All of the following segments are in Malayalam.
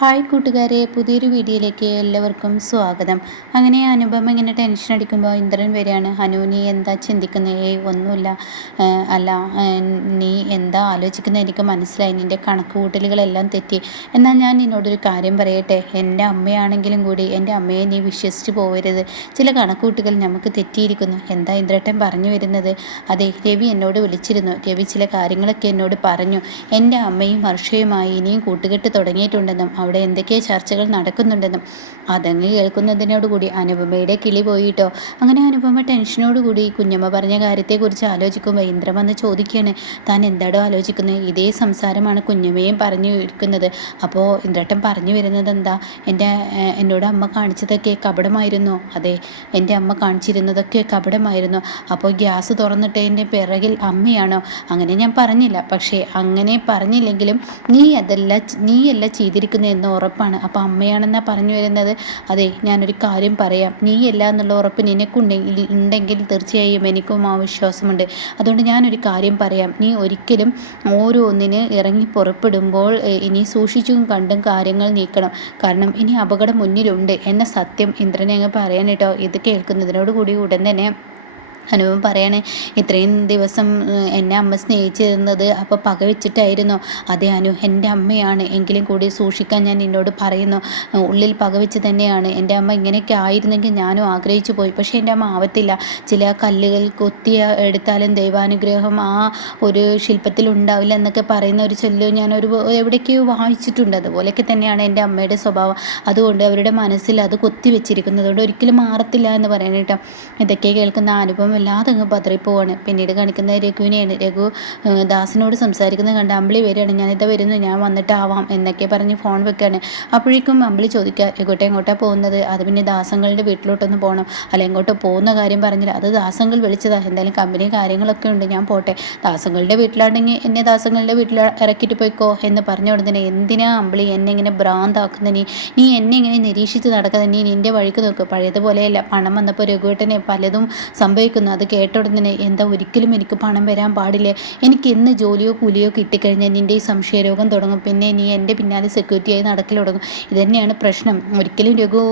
ഹായ് കൂട്ടുകാരെ പുതിയൊരു വീഡിയോയിലേക്ക് എല്ലാവർക്കും സ്വാഗതം. അങ്ങനെ അനുപമ ഇങ്ങനെ ടെൻഷൻ അടിക്കുമ്പോൾ ഇന്ദ്രൻ വരികയാണ്. ഹനുവിനെ എന്താ ചിന്തിക്കുന്നത് ഏയ് ഒന്നുമില്ല. അല്ല നീ എന്താ ആലോചിക്കുന്നത് എനിക്ക് മനസ്സിലായി. നിന്റെ കണക്ക് കൂട്ടലുകളെല്ലാം തെറ്റി. എന്നാൽ ഞാൻ നിന്നോടൊരു കാര്യം പറയട്ടെ. എന്റെ അമ്മയാണെങ്കിലും കൂടി എന്റെ അമ്മയെ നീ വിശ്വസിച്ച് പോകരുത് ചില കണക്കുകൂട്ടുകൾ നമുക്ക് തെറ്റിയിരിക്കുന്നു. എന്താ ഇന്ദ്രട്ടൻ പറഞ്ഞു വരുന്നത്? അതെ രവി എന്നോട് വിളിച്ചിരുന്നു. രവി ചില കാര്യങ്ങളൊക്കെ എന്നോട് പറഞ്ഞു. എന്റെ അമ്മയും ഹർഷയുമായി ഇനിയും കൂട്ടുകെട്ട് തുടങ്ങിയിട്ടുണ്ടെന്നും അവിടെ എന്തൊക്കെ ചർച്ചകൾ നടക്കുന്നുണ്ടെന്നും അതങ്ങ് കേൾക്കുന്നതിനോടുകൂടി അനുപമയുടെ കിളി പോയിട്ടോ? അങ്ങനെ അനുപമ ടെൻഷനോടുകൂടി കുഞ്ഞമ്മ പറഞ്ഞ കാര്യത്തെക്കുറിച്ച് ആലോചിക്കുമ്പോൾ ഇന്ദ്രൻ വന്ന് ചോദിക്കുകയാണ് താൻ എന്താടോ ആലോചിക്കുന്നത് ഇതേ സംസാരമാണ് കുഞ്ഞമ്മയും പറഞ്ഞു ഇരിക്കുന്നത് അപ്പോൾ ഇന്ദ്രട്ടൻ പറഞ്ഞു വരുന്നത് എന്താ എന്റെ എന്നോട് അമ്മ കാണിച്ചതൊക്കെ കപടമായിരുന്നു. അതെ എന്റെ അമ്മ കാണിച്ചിരുന്നതൊക്കെ കപടമായിരുന്നു. അപ്പോൾ ഗ്യാസ് തുറന്നിട്ടതിന്റെ പിറകിൽ അമ്മയാണോ? അങ്ങനെ ഞാൻ പറഞ്ഞില്ല. പക്ഷേ അങ്ങനെ പറഞ്ഞില്ലെങ്കിലും നീ അതല്ല നീയല്ല ചെയ്തിരിക്കുന്നത് എന്ന് ഉറപ്പാണ്. അപ്പോൾ അമ്മയാണെന്നാ പറഞ്ഞു വരുന്നത്. അതെ ഞാനൊരു കാര്യം പറയാം. നീയല്ല എന്നുള്ള ഉറപ്പ് നിനക്കുണ്ടെങ്കിൽ ഉണ്ടെങ്കിൽ തീർച്ചയായും എനിക്കും ആ വിശ്വാസമുണ്ട്. അതുകൊണ്ട് ഞാനൊരു കാര്യം പറയാം. നീ ഒരിക്കലും ഓരോന്നിന് ഇറങ്ങി പുറപ്പെടുമ്പോൾ ഇനി സൂക്ഷിച്ചും കണ്ടും കാര്യങ്ങൾ നീക്കണം. കാരണം ഇനി അപകടം മുന്നിലുണ്ട് എന്ന സത്യം ഇന്ദ്രനെ അങ്ങ് പറയാൻ കേട്ടോ. ഇത് കേൾക്കുന്നതിനോട് കൂടി ഉടൻ തന്നെ അനുപം പറയണേ ഇത്രയും ദിവസം എന്നെ അമ്മ സ്നേഹിച്ചിരുന്നത് അപ്പോൾ പക വെച്ചിട്ടായിരുന്നു അതെ അനു എന്റെ അമ്മയാണ്. എങ്കിലും കൂടി സൂക്ഷിക്കാൻ ഞാൻ നിന്നോട് പറയുന്നു. ഉള്ളിൽ പക വെച്ച് തന്നെയാണ്. എന്റെ അമ്മ ഇങ്ങനെയൊക്കെ ആയിരുന്നെങ്കിൽ ഞാനും ആഗ്രഹിച്ചു പോയി. പക്ഷേ എന്റെ അമ്മ ആവത്തില്ല. ചില കല്ലുകൾ കൊത്തിയ എടുത്താലും ദൈവാനുഗ്രഹം ആ ഒരു ശില്പത്തിൽ ഉണ്ടാവില്ല എന്നൊക്കെ പറയുന്ന ഒരു ചൊല്ലു ഞാൻ ഒരു എവിടേക്കോ വായിച്ചിട്ടുണ്ട്. അതുപോലെയൊക്കെ തന്നെയാണ് എന്റെ അമ്മയുടെ സ്വഭാവം. അതുകൊണ്ട് അവരുടെ മനസ്സിൽ അത് കൊത്തി വെച്ചിരിക്കുന്നത് അതുകൊണ്ട് ഒരിക്കലും മാറത്തില്ല എന്ന് പറയാനായിട്ട് ഇതൊക്കെ കേൾക്കുന്ന അനുഭവം വല്ലാതെ അങ്ങ് പതറിപ്പോവാണ്. പിന്നീട് കാണിക്കുന്ന രഘുവിനെയാണ്. രഘു ദാസിനോട് സംസാരിക്കുന്നത് കണ്ട് അമ്പിളി വരികയാണ്. ഞാനിതാ വരുന്നു. ഞാൻ വന്നിട്ടാവാം എന്നൊക്കെ പറഞ്ഞ് ഫോൺ വെക്കുകയാണ് അപ്പോഴേക്കും അമ്പിളി ചോദിക്കുക എങ്ങോട്ടാ എങ്ങോട്ടാ പോകുന്നത്? അത് പിന്നെ ദാസങ്ങളുടെ വീട്ടിലോട്ടൊന്ന് പോകണം അല്ല എങ്ങോട്ട് പോകുന്ന കാര്യം പറഞ്ഞില്ല. അത് ദാസങ്ങൾ വിളിച്ചതാണ് എന്തായാലും കമ്പനി കാര്യങ്ങളൊക്കെ ഉണ്ട്. ഞാൻ പോട്ടെ. ദാസങ്ങളുടെ വീട്ടിലാണെങ്കിൽ എന്നെ ദാസങ്ങളുടെ വീട്ടിൽ ഇറക്കിയിട്ട് പോയിക്കോ എന്ന് പറഞ്ഞ ഉടനെ എന്തിനാ അമ്പിളി എന്നെ ഇങ്ങനെ ഭ്രാന്താക്കുന്ന? നീ നീ എന്നെ ഇങ്ങനെ നിരീക്ഷിച്ച് നടക്കുന്ന നീ നിന്റെ വഴിക്ക് നോക്കുക പഴയതുപോലെയല്ല. പണം വന്നപ്പോൾ രഘുവേട്ടനെ പലതും സംഭവിക്കുന്നു. അത് കേട്ട ഉടനെ എന്താ ഒരിക്കലും എനിക്ക് പണം വരാൻ പാടില്ല? എനിക്ക് എന്ന് ജോലിയോ കൂലിയോ കിട്ടിക്കഴിഞ്ഞാൽ നിന്റെ ഈ സംശയരോഗം തുടങ്ങും. പിന്നെ നീ എന്റെ പിന്നാലെ സെക്യൂരിറ്റിയായി നടക്കൽ തുടങ്ങും. ഇതുതന്നെയാണ് പ്രശ്നം. ഒരിക്കലും രഘു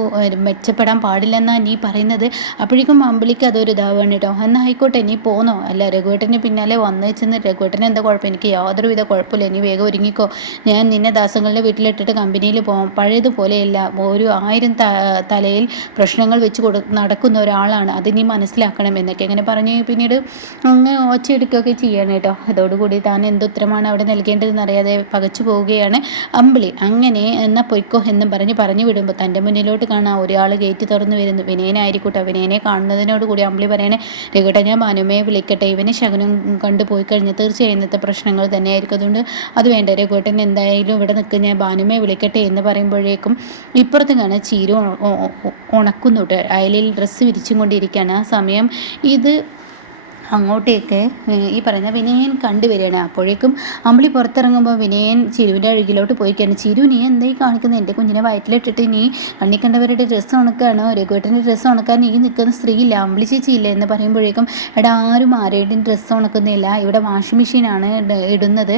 മെച്ചപ്പെടാൻ പാടില്ലെന്നാണ് നീ പറയുന്നത്. അപ്പോഴേക്കും അമ്പിളിക്ക് അതൊരു ഇതാവാണ് കേട്ടോ. എന്നാൽ ആയിക്കോട്ടെ നീ പോന്നോ? അല്ല രഘുവേട്ടന്റെ പിന്നാലെ വന്നു ചെന്ന് രഘുവേട്ടന് എന്താ കുഴപ്പം? എനിക്ക് യാതൊരുവിധ കുഴപ്പമില്ല. നീ വേഗം ഒരുങ്ങിക്കോ. ഞാൻ നിന്നെ ദാസങ്ങളുടെ വീട്ടിലിട്ടിട്ട് കമ്പനിയിൽ പോകാം പഴയതുപോലെയല്ല ഒരു ആയിരം തലയിൽ പ്രശ്നങ്ങൾ വെച്ച് കൊടു നടക്കുന്ന ഒരാളാണ്. അത് നീ മനസ്സിലാക്കണം എന്നൊക്കെ അങ്ങനെ പറഞ്ഞ് പിന്നീട് അങ്ങ് ഒച്ചയെടുക്കുകയൊക്കെ ചെയ്യാണ് കേട്ടോ. അതോടുകൂടി താൻ എന്തുത്തരമാണ് അവിടെ നൽകേണ്ടതെന്ന് അറിയാതെ പകച്ചു പോവുകയാണ് അമ്പിളി. അങ്ങനെ എന്നാൽ പൊയ്ക്കോ എന്നും പറഞ്ഞ് പറഞ്ഞു വിടുമ്പോൾ തന്റെ മുന്നിലോട്ട് കാണാൻ ഒരാൾ ഗേറ്റ് തുറന്നു വരുന്നു. വിനയനായിരിക്കട്ടെ വിനയനെ കാണുന്നതിനോട് കൂടി അമ്പിളി പറയണേ രഘട്ട ഞാൻ മാനുമേ വിളിക്കട്ടെ. ഇവനെ ശകനം കണ്ടു പോയി കഴിഞ്ഞാൽ തീർച്ചയായും ഇന്നത്തെ പ്രശ്നങ്ങൾ തന്നെയായിരിക്കും. അതുകൊണ്ട് അത് വേണ്ട. രഘുട്ടൻ എന്തായാലും ഇവിടെ നിൽക്കുക ഞാൻ ഭാനുമയെ വിളിക്കട്ടെ എന്ന് പറയുമ്പോഴേക്കും ഇപ്പുറത്ത് കാണാൻ ചീര ഉണക്കുന്നുണ്ട്. അയലിൽ ഡ്രസ്സ് വിരിച്ചും കൊണ്ടിരിക്കുകയാണ്. ആ സമയം ഇത് അങ്ങോട്ടേക്ക് ഈ പറയുന്ന വിനയൻ കണ്ടുവരികയാണ് അപ്പോഴേക്കും അമ്പിളി പുറത്തിറങ്ങുമ്പോൾ വിനയൻ ചിരുവിന്റെ അഴുകിലോട്ട് പോയിക്കാണ്. ചിരു നീ എന്തായി കാണിക്കുന്നത് എന്റെ കുഞ്ഞിനെ വയറ്റിലിട്ടിട്ട് നീ കണ്ണി കണ്ടവരുടെ ഡ്രസ്സ് ഉണക്കാണ്? രഘുവേട്ടന്റെ ഡ്രസ്സ് ഉണക്കാൻ നീ നിൽക്കുന്ന സ്ത്രീയില്ല. അമ്പിളി ചേച്ചിയില്ല എന്ന് പറയുമ്പോഴേക്കും എടാ ആരും ആരുടെയും ഡ്രസ്സ് ഉണക്കുന്നില്ല. ഇവിടെ വാഷിംഗ് മെഷീനാണ് ഇടുന്നത്.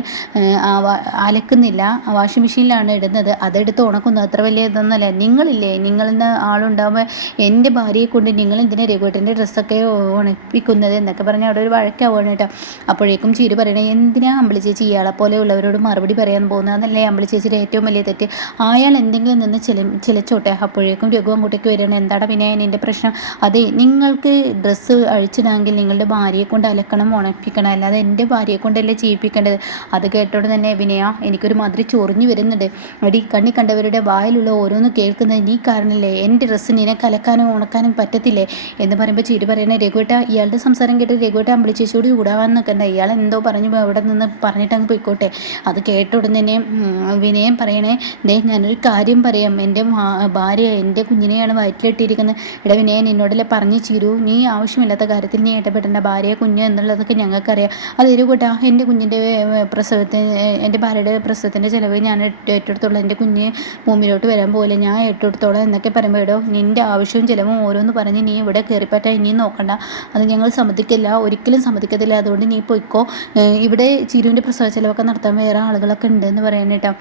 അലക്കുന്നില്ല. വാഷിംഗ് മെഷീനിലാണ് ഇടുന്നത്. അതെടുത്ത് ഉണക്കുന്നു. അത്ര വലിയ ഇതൊന്നുമല്ല. നിങ്ങളില്ലേ? നിങ്ങളെന്ന ആളുണ്ടാകുമ്പോൾ എന്റെ ഭാര്യയെ കൊണ്ട് നിങ്ങൾ എന്തിനാ രഘുവേട്ടന്റെ ഡ്രസ്സൊക്കെ ഉണപ്പിക്കുന്നത് എന്നൊക്കെ പറഞ്ഞ് അവിടെ ഒരു വഴക്കാവുകയാണ് കേട്ടോ. അപ്പോഴേക്കും ചീര് പറയണേ എന്തിനാ അമ്പിളി ചേച്ചി ഇയാളെ പോലെ ഉള്ളവരോട് മറുപടി പറയാൻ പോകുന്നത്? അതല്ലേ അമ്പിളി ചേച്ചിയുടെ ഏറ്റവും വലിയ തെറ്റ്? അയാൾ എന്തെങ്കിലും നിന്ന് ചില ചിലച്ചോട്ടെ? അപ്പോഴേക്കും രഘു അങ്ങോട്ടേക്ക് വരികയാണ്. എന്താടാ പിന്നെ എന്റെ പ്രശ്നം? അതെ നിങ്ങൾക്ക് ഡ്രസ്സ് അഴിച്ചിടാമെങ്കിൽ നിങ്ങളുടെ ഭാര്യയെ കൊണ്ട് അലക്കണം ഉണപ്പിക്കണം. അല്ലാതെ എന്റെ ഭാര്യയെ കൊണ്ടല്ലേ ചെയ്യിപ്പിക്കേണ്ടത്? അത് കേട്ടോടെ തന്നെ വിനയ എനിക്കൊരു മാതിരി ചൊറിഞ്ഞു വരുന്നുണ്ട്. അടി കണ്ണി കണ്ടവരുടെ വായിലുള്ള ഓരോന്ന് കേൾക്കുന്നത് നീ കാരണല്ലേ? എന്റെ ഡ്രസ്സ് നിനക്ക് അലക്കാനും ഉണക്കാനും പറ്റത്തില്ലേ? എന്ന് പറയുമ്പോൾ ചിരി പറയണേ രഘുവേട്ട ഇയാളുടെ സംസാരം കേട്ട് രഘുവേട്ട അമ്പിളി ചേച്ചിയോട് ചൂടാവാൻ നിൽക്കണ്ട ഇയാൾ എന്തോ പറഞ്ഞു അവിടെ നിന്ന് പറഞ്ഞിട്ട് അങ്ങ് പോയിക്കോട്ടെ. അത് കേട്ട ഉടനെ വിനയം പറയണേ ദേ ഞാനൊരു കാര്യം പറയാം. എന്റെ ഭാര്യ എന്റെ കുഞ്ഞിനെയാണ് വയറ്റിലിട്ടിരിക്കുന്നത്. ഇവിടെ വിനയൻ എന്നോടല്ലേ പറഞ്ഞു ചിരു. നീ ആവശ്യമില്ലാത്ത കാര്യത്തിൽ നീ ഇടപെടേണ്ട. ഭാര്യയെ കുഞ്ഞ് എന്നുള്ളതൊക്കെ ഞങ്ങൾക്കറിയാം. അത് ഇരുകൂട്ടാ എന്റെ കുഞ്ഞിന്റെ പ്രസവത്തിന് എന്റെ ഭാര്യയുടെ പ്രസവത്തിന്റെ ചിലവ് ഞാൻ ഏറ്റ- ഏറ്റെടുത്തോളാം എന്റെ കുഞ്ഞ് ഭൂമിയിലോട്ട് വരാൻ പോലെ ഞാൻ ഏറ്റെടുത്തോളാം എന്നൊക്കെ പറയുമ്പോൾ എടോ നിന്റെ ആവശ്യവും ചിലവും ഓരോന്ന് പറഞ്ഞ് നീ ഇവിടെ കയറിപ്പറ്റാൻ ഇനിയും നോക്കണ്ട. അത് ഞങ്ങൾ സമ്മതിക്കില്ല. ഒരിക്കലും സമ്മതിക്കത്തില്ല. അതുകൊണ്ട് നീ പൊയ്ക്കോ. ഇവിടെ ചിരുവിന്റെ പ്രസവ ചിലവൊക്കെ നടത്താൻ വേറെ ആളുകളൊക്കെ ഉണ്ടെന്ന് പറയുന്നത് കേട്ടോ.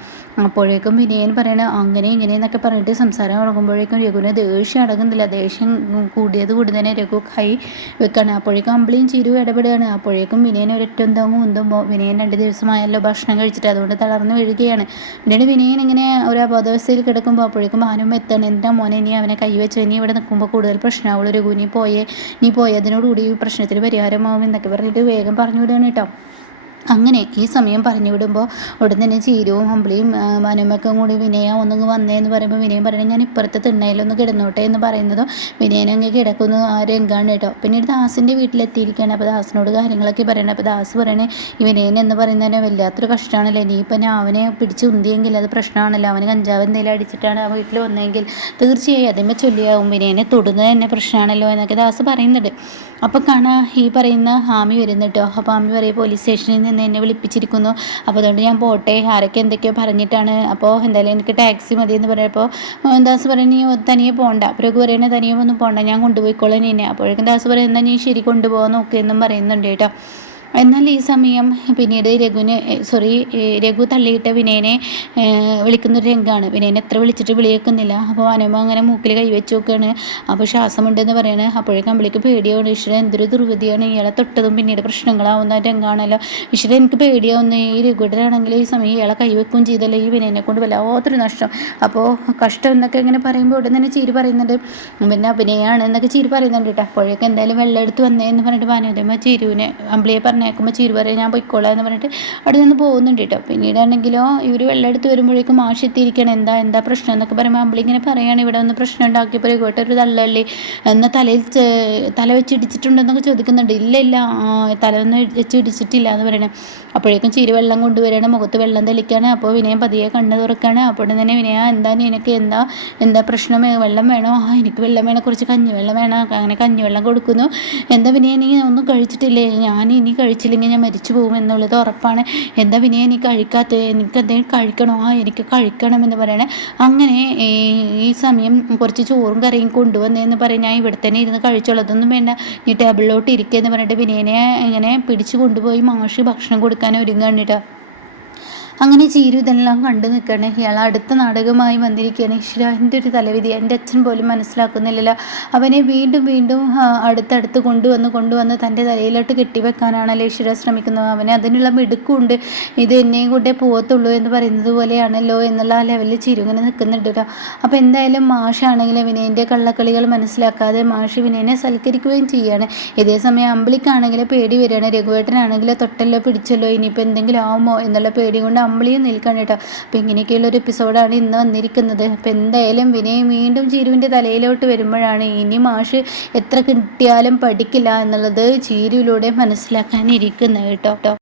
അപ്പോഴേക്കും വിനയൻ പറയണ അങ്ങനെ ഇങ്ങനെ എന്നൊക്കെ പറഞ്ഞിട്ട് സംസാരം തുടങ്ങുമ്പോഴേക്കും രഘുവിന് ദേഷ്യം അടങ്ങുന്നില്ല. ദേഷ്യം കൂടിയത് കൂടി തന്നെ രഘു കൈ വെക്കാണ്. അപ്പോഴേക്കും അമ്പിളിയും ചിരു ഇടപെടുകയാണ്. അപ്പോഴേക്കും വിനയൻ ഒരൊറ്റ എന്താകും ഉന്തുമ്പോൾ വിനയൻ രണ്ട് ദിവസമായല്ലോ ഭക്ഷണം കഴിച്ചിട്ട് അതുകൊണ്ട് തളർന്നു വീഴുകയാണ്. പിന്നീട് വിനയൻ ഇങ്ങനെ ഒരു അബോധാവസ്ഥയിൽ കിടക്കുമ്പോൾ അപ്പോഴേക്കും ആനും എത്താണ് എന്റെ മോനെ ഇനി അവനെ കൈവച്ച് ഇനി ഇവിടെ നിൽക്കുമ്പോൾ കൂടുതൽ പ്രശ്നമാവുള്ളൂ രഘു. നീ പോയേ നീ പോയതിനോടുകൂടി ഈ പ്രശ്നത്തിന് പരിഹാരമാവും എന്നൊക്കെ പറഞ്ഞിട്ട് വേഗം പറഞ്ഞു വിടുകയാണ് കേട്ടോ. അങ്ങനെ ഈ സമയം പറഞ്ഞു വിടുമ്പോൾ ഉടൻ തന്നെ ചീരവും അമ്പിളിയും മനുമൊക്കെ കൂടി വിനയ ഒന്നങ്ങ് വന്നേ എന്ന് പറയുമ്പോൾ വിനയം പറയണത് ഞാൻ ഇപ്പുറത്തെ തിണ്ണയിലൊന്ന് കിടന്നോട്ടെ എന്ന് പറയുന്നതും വിനയനങ്ങ് കിടക്കുന്ന ആ രംഗാണ് കേട്ടോ. പിന്നീട് ദാസിന്റെ വീട്ടിലെത്തിയിരിക്കുകയാണ്. അപ്പോൾ ദാസിനോട് കാര്യങ്ങളൊക്കെ പറയണേ. അപ്പോൾ ദാസ് പറയണേ ഈ വിനയൻ എന്ന് പറയുന്നതിന് വല്ലാത്തൊരു കഷ്ടമാണല്ലോ? ഇനിയിപ്പം ഞാൻ അവനെ പിടിച്ച് ഉന്തിയെങ്കിൽ അത് പ്രശ്നമാണല്ലോ. അവന് കഞ്ചാവ് എന്തെങ്കിലും അടിച്ചിട്ടാണ് ആ വീട്ടിൽ വന്നതെങ്കിൽ തീർച്ചയായും അതിമേ ചൊല്ലിയാവും. വിനയനെ തൊടുന്നത് തന്നെ പ്രശ്നമാണല്ലോ എന്നൊക്കെ ദാസ് പറയുന്നുണ്ട്. അപ്പോൾ കാണാ ഈ പറയുന്ന ഹാമി വരുന്നുട്ടോ. അപ്പോൾ ഹാമി പറയും പോലീസ് സ്റ്റേഷനിൽ നിന്ന് എന്നെ വിളിപ്പിച്ചിരിക്കുന്നു. അപ്പോൾ അതുകൊണ്ട് ഞാൻ പോട്ടെ ആരൊക്കെ എന്തൊക്കെയോ പറഞ്ഞിട്ടാണ്. അപ്പോൾ എന്തായാലും എനിക്ക് ടാക്സി മതി എന്ന് പറയുമ്പോൾ ദാസ് പറയും നീ തനിയെ പോകണ്ട അപ്പോഴേക്ക് പറയണേ തനിയെ ഒന്നും പോകണ്ട ഞാൻ കൊണ്ടുപോയിക്കോളാം എന്നെ അപ്പോഴേക്കും ദാസ് പറയും നീ ശരി കൊണ്ടുപോകാൻ നോക്കിയെന്നും പറയുന്നുണ്ട് കേട്ടോ. എന്നാൽ ഈ സമയം പിന്നീട് രഘുവിനെ സോറി രഘു തള്ളിയിട്ട വിനയനെ വിളിക്കുന്നൊരു രംഗമാണ്. വിനയനെ എത്ര വിളിച്ചിട്ട് വിളിയേക്കുന്നില്ല. അപ്പോൾ വനമ അങ്ങനെ മൂക്കിൽ കൈവച്ച് നോക്കുകയാണ് അപ്പോൾ ശ്വാസമുണ്ടെന്ന് പറയണേ. അപ്പോഴേക്കും അമ്പളിക്ക് പേടിയാവുന്നു. ഈശ്വരൻ എന്തൊരു ദുർവിധിയാണ്. ഇയാളെ തൊട്ടതും പിന്നീട് പ്രശ്നങ്ങളാവുന്ന രംഗമാണല്ലോ ഈശ്വരൻ എനിക്ക് പേടിയാവുന്ന. ഈ രഘുവിനാണെങ്കിൽ ഈ സമയം ഇയാളെ കൈവെക്കുകയും ചെയ്തല്ലോ. ഈ വിനയനെ കൊണ്ട് വല്ലാത്തൊരു നഷ്ടം. അപ്പോൾ കഷ്ടം എന്നൊക്കെ ഇങ്ങനെ പറയുമ്പോൾ ഉടൻ തന്നെ ചീരി പറയുന്നുണ്ട്. പിന്നെ അഭിനയമാണ് എന്നൊക്കെ ചീരി പറയുന്നുണ്ട് കേട്ടോ. അപ്പോഴേക്കും എന്തായാലും വെള്ളം എടുത്ത് വന്നേ എന്ന് പറഞ്ഞിട്ട് ഭാനുദമ്മ ചീരുവിനെ അമ്പിളിയെ പറഞ്ഞേക്കുമ്പോൾ ചിരുവരെ ഞാൻ പൊയ്ക്കോളാം എന്ന് പറഞ്ഞിട്ട് അവിടെ നിന്ന് പോകുന്നുണ്ട് കേട്ടോ പിന്നീടാണെങ്കിലോ ഇവർ വെള്ളം എടുത്ത് വരുമ്പോഴേക്കും മാഷ് എത്തിയിരിക്കണം എന്താ എന്താ പ്രശ്നം എന്നൊക്കെ പറയുമ്പോൾ അമ്പിളിങ്ങനെ പറയുകയാണ് ഇവിടെ ഒന്ന് പ്രശ്നം ഉണ്ടാക്കിയപ്പോൾ ഇങ്ങോട്ട് ഒരു തള്ളല്ലേ എന്നാൽ തലയിൽ തല വെച്ച് ഇടിച്ചിട്ടുണ്ടെന്നൊക്കെ ചോദിക്കുന്നുണ്ട്. ഇല്ല ഇല്ല തല ഒന്നും വെച്ച് ഇടിച്ചിട്ടില്ല എന്ന് പറയണേ. അപ്പോഴേക്കും ചിരി വെള്ളം കൊണ്ടുവരണം മുഖത്ത് വെള്ളം തെളിക്കാണ്. അപ്പോൾ വിനയം പതിയെ കണ്ണ് തുറക്കാണ്. അപ്പോൾ തന്നെ വിനയ എന്താ നിനക്ക് എന്താ എന്താ പ്രശ്നം? വെള്ളം വേണോ? ആ എനിക്ക് വെള്ളം വേണം കുറച്ച് കഞ്ഞിവെള്ളം വേണം. അങ്ങനെ കഞ്ഞിവെള്ളം കൊടുക്കുന്നു. എന്താ വിനയ നീ ഒന്നും കഴിച്ചിട്ടില്ലേ? ഞാൻ ഇനി കഴിച്ചില്ലെങ്കിൽ ഞാൻ മരിച്ചു പോകും എന്നുള്ളത് ഉറപ്പാണ്. എന്താ വിനയ നീ കഴിക്കാത്ത എനിക്ക് എന്തെങ്കിലും കഴിക്കണോ? ആ എനിക്ക് കഴിക്കണം എന്ന് പറയണേ. അങ്ങനെ ഈ സമയം കുറച്ച് ചോറും കറിയും കൊണ്ടുവന്നേന്ന് പറയും. ഞാൻ ഇവിടെ തന്നെ ഇരുന്ന് കഴിച്ചോളൂ. അതൊന്നും വേണ്ട. നീ ടേബിളിലോട്ട് ഇരിക്കുക എന്ന് പറഞ്ഞിട്ട് വിനയനെ ഇങ്ങനെ പിടിച്ചു കൊണ്ടുപോയി മാഷ് ഭക്ഷണം കൊടുക്കാൻ ഒരുങ്ങാണ് കേട്ടോ. അങ്ങനെ ചീരു ഇതെല്ലാം കണ്ടു നിൽക്കുകയാണ് ഇയാൾ അടുത്ത നാടകമായി വന്നിരിക്കുകയാണ്. ഈശ്വര ഒരു തലവിധി എന്റെ അച്ഛൻ പോലും മനസ്സിലാക്കുന്നില്ലല്ലോ. അവനെ വീണ്ടും വീണ്ടും അടുത്തടുത്ത് കൊണ്ടുവന്ന് കൊണ്ടുവന്ന് തന്റെ തലയിലോട്ട് കെട്ടിവെക്കാനാണല്ലോ ഈശ്വര ശ്രമിക്കുന്നത്. അവനെ അതിനുള്ള മിടുക്കുണ്ട്. ഇത് എന്നെയും കൂടെ പോകത്തുള്ളൂ എന്ന് പറയുന്നത് പോലെയാണല്ലോ എന്നുള്ള ആ ലെവലിൽ ചിരുങ്ങനെ നിൽക്കുന്നുണ്ട് കേട്ടോ. അപ്പോൾ എന്തായാലും മാഷാണെങ്കിൽ വിനയന്റെ കള്ളക്കളികൾ മനസ്സിലാക്കാതെ മാഷ് വിനയനെ സൽക്കരിക്കുകയും ചെയ്യുകയാണ് ഇതേ സമയം അമ്പിളിക്കാണെങ്കിൽ പേടി വരികയാണ്. രഘുവേട്ടനാണെങ്കിൽ തൊട്ടല്ലോ പിടിച്ചല്ലോ. ഇനിയിപ്പോൾ എന്തെങ്കിലും ആവുമോ എന്നുള്ള പേടി കൊണ്ട് അമ്പിളിയും നിൽക്കണം കേട്ടോ. അപ്പോൾ ഇങ്ങനെയൊക്കെയുള്ള ഒരു എപ്പിസോഡാണ് ഇന്ന് വന്നിരിക്കുന്നത്. അപ്പോൾ എന്തായാലും വിനയം വീണ്ടും ചീരുവിന്റെ തലയിലോട്ട് വരുമ്പോഴാണ് ഇനി മാഷ് എത്ര കിട്ടിയാലും പഠിക്കില്ല എന്നുള്ളത് ചീരുവിലൂടെ മനസ്സിലാക്കാനിരിക്കുന്നത് കേട്ടോ.